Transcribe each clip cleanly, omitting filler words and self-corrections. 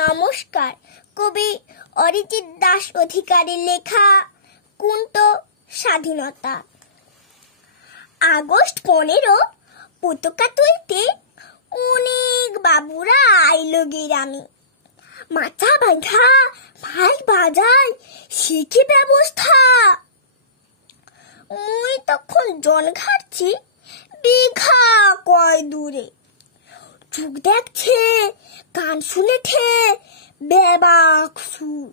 নমস্কার। কবি অরিজিৎ দাস অধিকারীর লেখা কুন্ত স্বাধীনতা। আগস্ট 15 পতাকা তুলতে অনেক বাবুরা আইলো গ্রামে। মাথা বাঁধা ভাই বাজার সে কি ব্যবস্থা। মুই তখন জন ঘাটছি বিঘা কয় দূরে। চোখ দেখছে কান শুনেছে বেবাক সুর।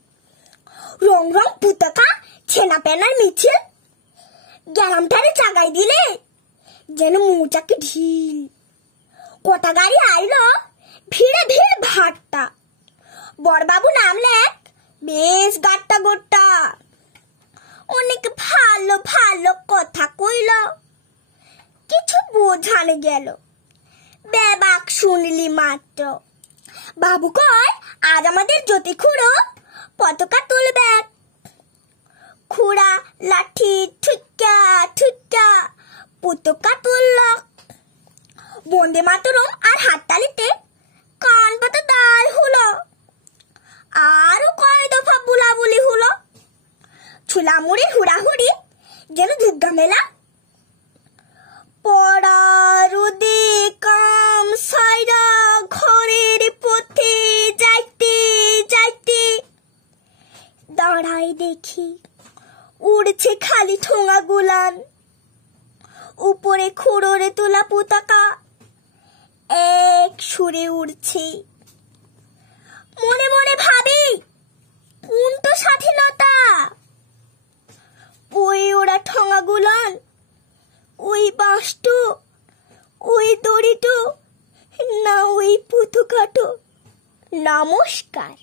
রং রং পতাকা ছেনা পেনার মিছিল গ্রামটারে চাগাই দিলে যেন মৌচাকে ঢিল। কটা গাড়ি আইলো ভিড়ে ভিড় ভাট্টা। বড়বাবু নামলেন বেশ গাট্টা গোট্টা। অনেক ভালো ভালো কথা কইল, কিছু বোঝানো গেল বেবাক শুনলি মাত্র। বাবু কয় আজ আমাদের জ্যোতি খুড়ো পতাকা তুলবে। খুড়া লাঠি ঠুকা ঠুকা পতাকা তুলল। বন্দে মাতরম আর হাততালিতে কান পাতা দাঁড় হলো। আরো কয় দফা বুলাবুলি হলো। ছুলামুড়ি হুড়াহুড়ি যেন দুর্গা মেলা। পড়া রোদে কাম সাইরা ঘরের পথে যাইতে যাইতে দাঁড়াই দেখি উড়ছে খালি ঠোঙা গুলান। উপরে খুড়োরে তোলা পতাকা এক সুরে উড়ছে। মনে মনে ভাবি কুন্ত স্বাধীনতা। ওই ওরা ঠোঙা গুলান, ওই বাঁশটো, ওই দড়িটো, না ওই পতাকাটো। নমস্কার।